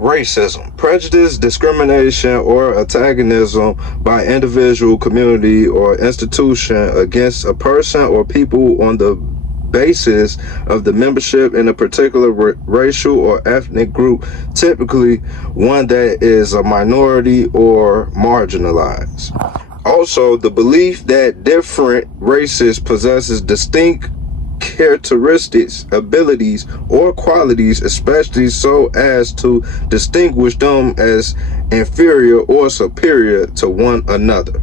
Racism, prejudice, discrimination, or antagonism by individual, community, or institution against a person or people on the basis of the membership in a particular racial or ethnic group, typically one that is a minority or marginalized. Also, the belief that different races possesses distinct characteristics, abilities, or qualities, especially so as to distinguish them as inferior or superior to one another.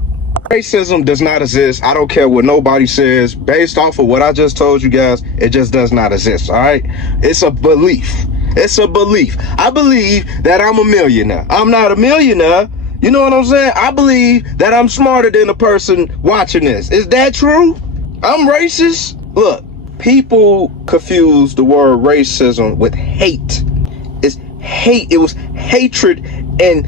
Racism does not exist. I don't care what nobody says. Based off of what I just told you guys, it just does not exist, all right? It's a belief. It's a belief. I believe that I'm a millionaire. I'm not a millionaire. You know what I'm saying? I believe that I'm smarter than the person watching this. Is that true? I'm racist? Look, people confuse the word racism with hate. It's hate. It was hatred in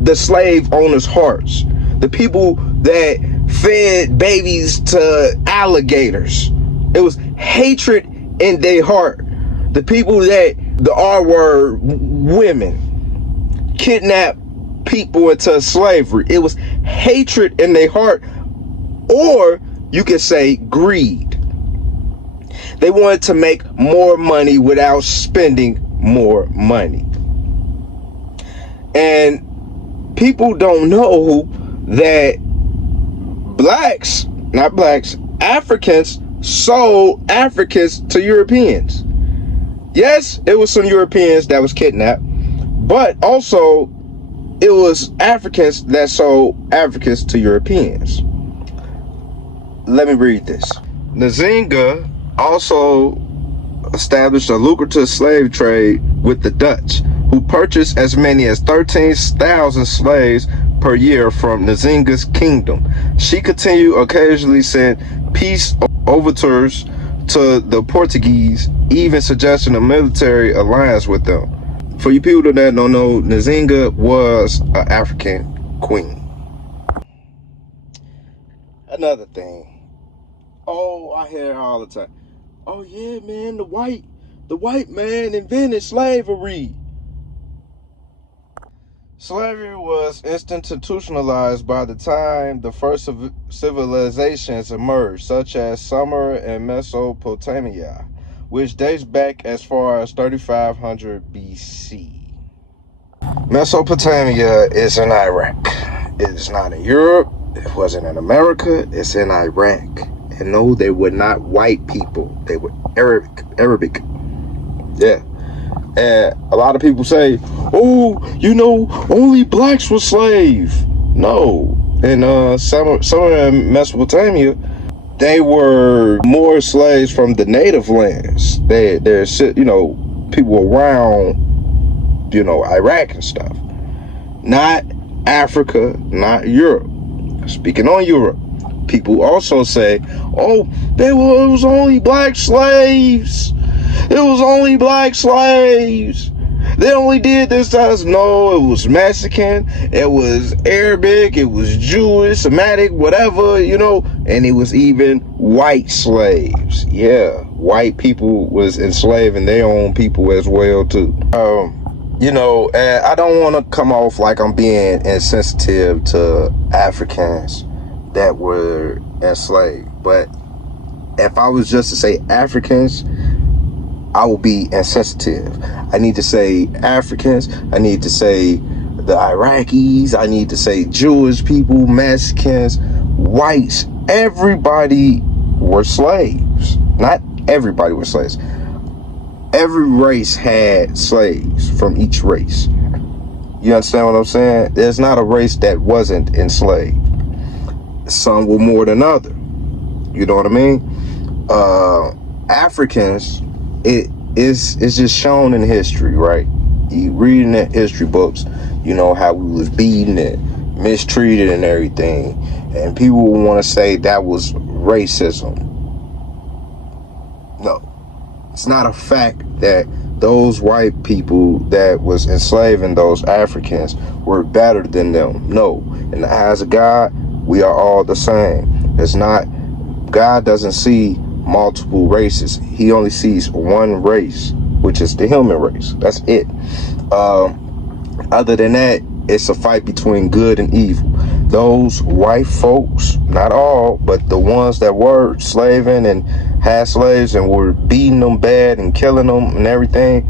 the slave owners' hearts. The people that fed babies to alligators. It was hatred in their heart. The people that, the R word, women, kidnapped people into slavery. It was hatred in their heart, or you could say greed. They wanted to make more money without spending more money. And people don't know that Africans sold Africans to Europeans. Yes, it was some Europeans that was kidnapped, but also it was Africans that sold Africans to Europeans. Let me read this. Nzinga also established a lucrative slave trade with the Dutch, who purchased as many as 13,000 slaves per year from Nzinga's kingdom. She continued occasionally sent peace overtures to the Portuguese, even suggesting a military alliance with them. For you people that don't know, Nzinga was an African queen. Another thing. Oh, I hear it all the time. Oh yeah, man, the white man invented slavery. Slavery was institutionalized by the time the first civilizations emerged, such as Sumer and Mesopotamia, which dates back as far as 3500 BC. Mesopotamia is in Iraq. It is not in Europe. It wasn't in America. It's in Iraq. And no, they were not white people. They were Arabic. Yeah. And a lot of people say, oh, you know, only blacks were slaves. No. In Sumer and Mesopotamia, they were more slaves from the native lands. There's, you know, people around, you know, Iraq and stuff. Not Africa, not Europe. Speaking on Europe, people also say, oh, it was only black slaves. It was only black slaves. They only did this to us. No, it was Mexican, it was Arabic, it was Jewish, Semitic, whatever, you know, and it was even white slaves. Yeah, white people was enslaving their own people as well too. You know, and I don't want to come off like I'm being insensitive to Africans that were enslaved, but if I was just to say Africans, I will be insensitive. I need to say Africans, I need to say the Iraqis, I need to say Jewish people, Mexicans, whites. Everybody were slaves. Not everybody were slaves. Every race had slaves from each race. You understand what I'm saying? There's not a race that wasn't enslaved. Some were more than others. You know what I mean? Africans, it's just shown in history, right? You reading the history books, you know how we was beaten and mistreated and everything, and people want to say that was racism. No, it's not a fact that those white people that was enslaving those Africans were better than them. No, in the eyes of God, we are all the same. It's not, God doesn't see multiple races. He only sees one race, which is the human race. That's it. Other than that, it's a fight between good and evil. Those white folks, not all, but the ones that were slaving and had slaves and were beating them bad and killing them and everything,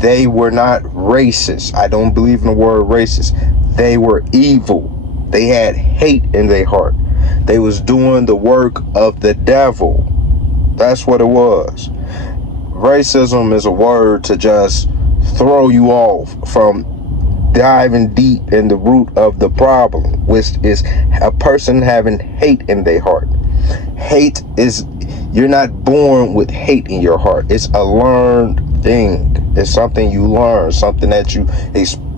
they were not racist. I don't believe in the word racist. They were evil. They had hate in their heart. They was doing the work of the devil. That's what it was. Racism is a word to just throw you off from diving deep in the root of the problem, which is a person having hate in their heart. Hate is, you're not born with hate in your heart. It's a learned thing. It's something you learn, something that you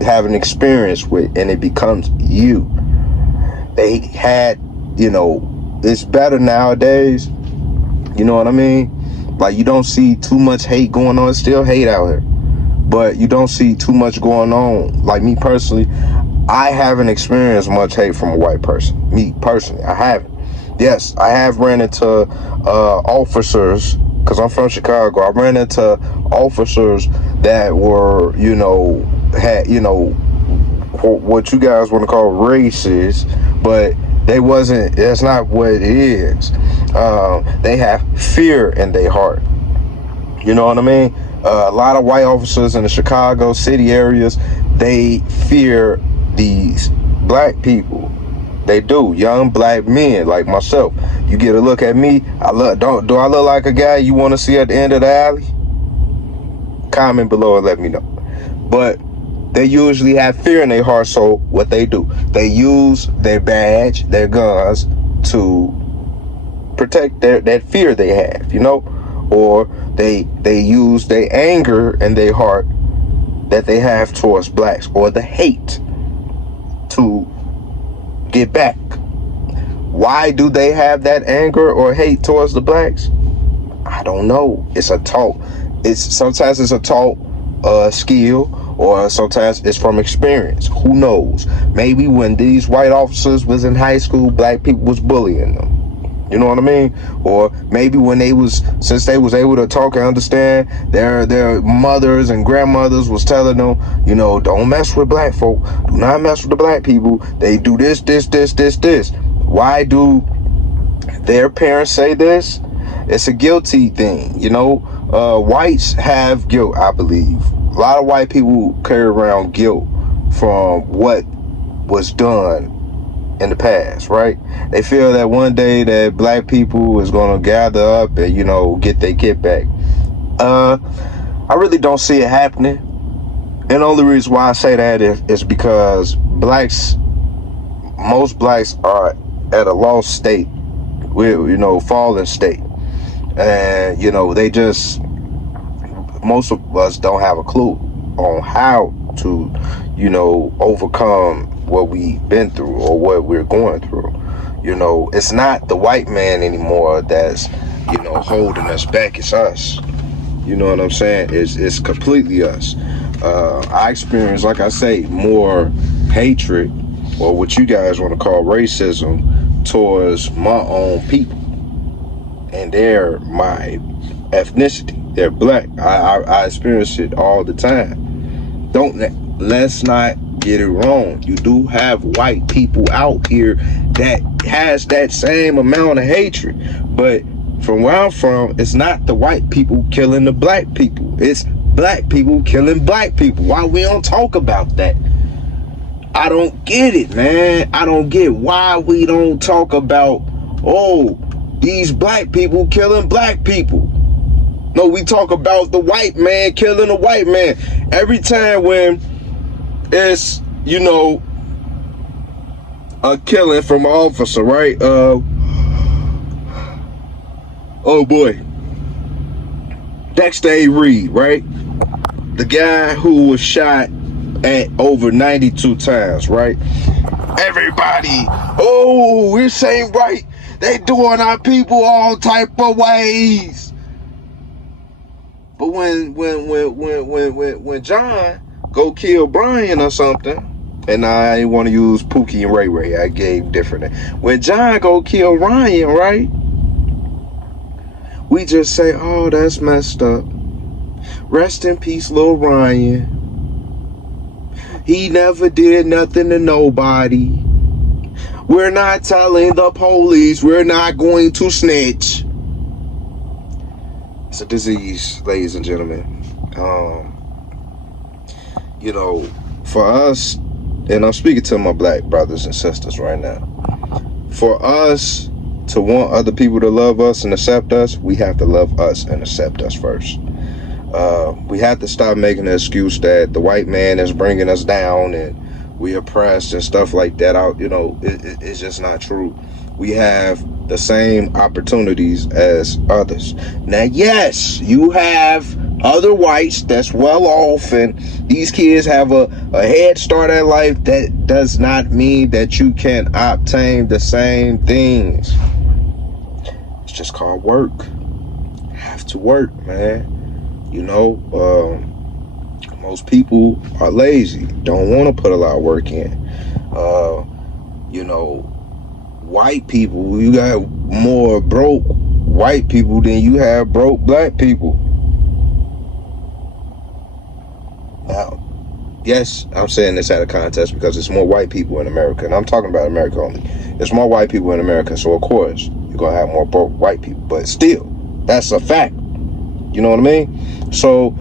have an experience with, and it becomes you. They had, it's better nowadays. You know what I mean? Like, you don't see too much hate going on. It's still hate out here, but you don't see too much going on. Like, me personally, I haven't experienced much hate from a white person. Me personally, I haven't. Yes, I have ran into officers, because I'm from Chicago. I ran into officers that were, had, what you guys want to call racist, but that's not what it is. They have fear in their heart. You know what I mean? A lot of white officers in the Chicago city areas, they fear these black people. They do. Young black men like myself. You get a look at me. Do I look like a guy you want to see at the end of the alley? Comment below and let me know. But they usually have fear in their heart, so what they do, they use their badge, their guns, to protect that fear they have, or they use their anger in their heart that they have towards blacks, or the hate, to get back. Why do they have that anger or hate towards the blacks? I don't know. It's a taught. Sometimes it's a taught skill, or sometimes it's from experience. Who knows? Maybe when these white officers was in high school, black people was bullying them. You know what I mean? Or maybe since they was able to talk and understand, their mothers and grandmothers was telling them, don't mess with black folk. Do not mess with the black people. They do this. Why do their parents say this? It's a guilty thing. Whites have guilt, I believe. A lot of white people carry around guilt from what was done in the past, right? They feel that one day that black people is going to gather up and, get their get back. I really don't see it happening. And the only reason why I say that is because most blacks are at a lost state, fallen state. And, they just, most of us don't have a clue on how to, overcome what we've been through or what we're going through. It's not the white man anymore that's, holding us back. It's us. You know what I'm saying? It's completely us. I experience, like I say, more hatred, or what you guys want to call racism, towards my own people. And they're my ethnicity. They're black. I experience it all the time. Let's not get it wrong. You do have white people out here that has that same amount of hatred. But from where I'm from, it's not the white people killing the black people. It's black people killing black people. Why we don't talk about that? I don't get it, man. I don't get why we don't talk about, these black people killing black people. No, we talk about the white man killing the white man. Every time when it's, a killing from an officer, right? Oh boy. Dexter A. Reed, right? The guy who was shot at over 92 times, right? Everybody, this ain't right. They doing our people all type of ways. But when John go kill Brian or something, and I ain't want to use Pookie and Ray Ray, I gave different. When John go kill Ryan, right? We just say, that's messed up. Rest in peace, little Ryan. He never did nothing to nobody. We're not telling the police. We're not going to snitch. It's a disease, ladies and gentlemen. You know, for us, and I'm speaking to my black brothers and sisters right now, for us to want other people to love us and accept us, we have to love us and accept us first. We have to stop making the excuse that the white man is bringing us down and we oppressed and stuff like that. It's just not true. We have the same opportunities as others. Now, yes, you have other whites that's well off and these kids have a head start at life. That does not mean that you can obtain the same things. It's just called work. Have to work, man. Most people are lazy, don't want to put a lot of work in. White people, you got more broke white people than you have broke black people. Now, yes, I'm saying this out of context because it's more white people in America, and I'm talking about America only. There's more white people in America, so of course you're gonna have more broke white people. But still, that's a fact. You know what I mean? So,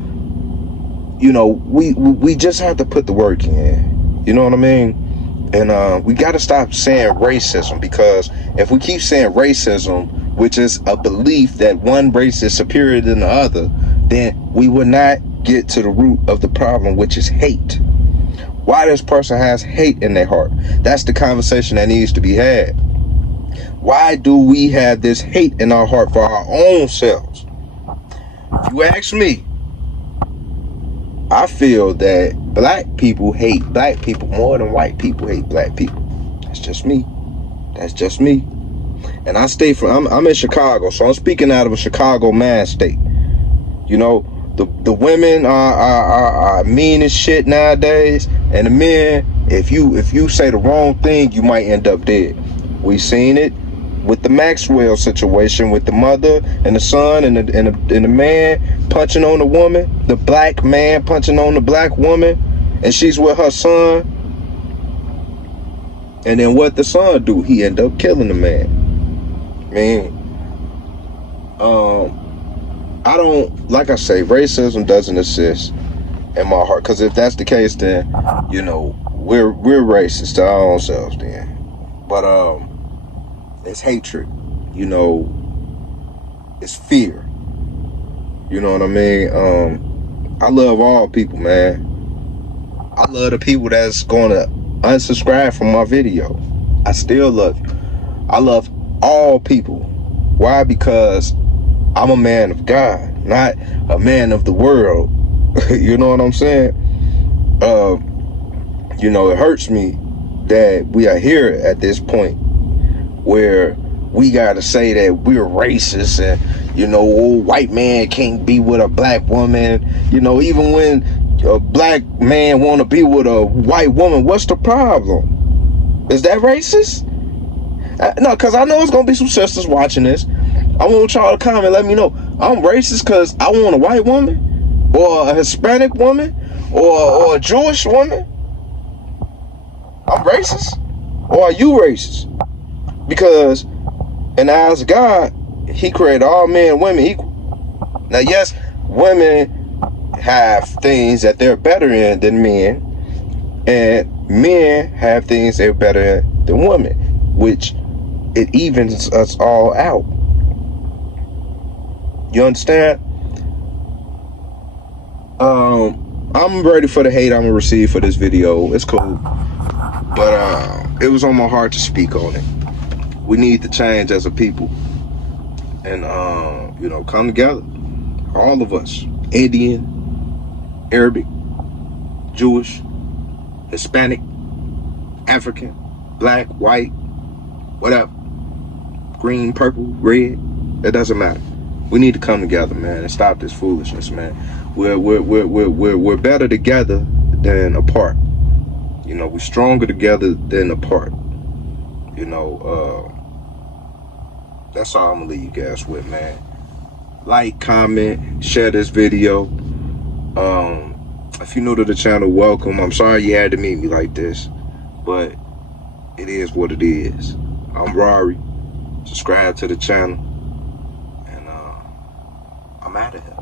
we just have to put the work in. You know what I mean? And we got to stop saying racism, because if we keep saying racism, which is a belief that one race is superior than the other, then we will not get to the root of the problem, which is hate. Why this person has hate in their heart? That's the conversation that needs to be had. Why do we have this hate in our heart for our own selves? If you ask me, I feel that black people hate black people more than white people hate black people. That's just me. And I stay I'm in Chicago, so I'm speaking out of a Chicago man state. The women are mean as shit nowadays, and the men, if you say the wrong thing, you might end up dead. We seen it with the Maxwell situation, with the mother and the son and the man punching on the woman, the black man punching on the black woman, and she's with her son. And then what the son do? He end up killing the man. I don't, like I say, racism doesn't exist in my heart, because if that's the case, then we're racist to our own selves then. But it's hatred, it's fear. You know what I mean? I love all people, man. I love the people that's gonna unsubscribe from my video. I still love you. I love all people. Why? Because I'm a man of God, not a man of the world. You know what I'm saying? It hurts me that we are here at this point where we gotta say that we're racist and old white man can't be with a black woman. Even when a black man want to be with a white woman, what's the problem? Is that racist? No, because I know it's gonna be some sisters watching this. I want y'all to comment, let me know, I'm racist because I want a white woman, or a Hispanic woman, or a Jewish woman. I'm racist? Or are you racist? Because in the eyes of God, he created all men and women equal. Now, yes, women have things that they're better in than men, and men have things they're better in than women, which it evens us all out. You understand? I'm ready for the hate I'm gonna receive for this video. It's cool, but it was on my heart to speak on it. We need to change as a people, and come together, all of us: Indian, Arabic, Jewish, Hispanic, African, black, white, whatever, green, purple, red, it doesn't matter. We need to come together, man, and stop this foolishness, man. We're better together than apart. We're stronger together than apart. That's all I'm gonna leave you guys with, man. Like, comment, share this video. If you're new to the channel, welcome. I'm sorry you had to meet me like this, but it is what it is. I'm Rari. Subscribe to the channel, and I'm out of here.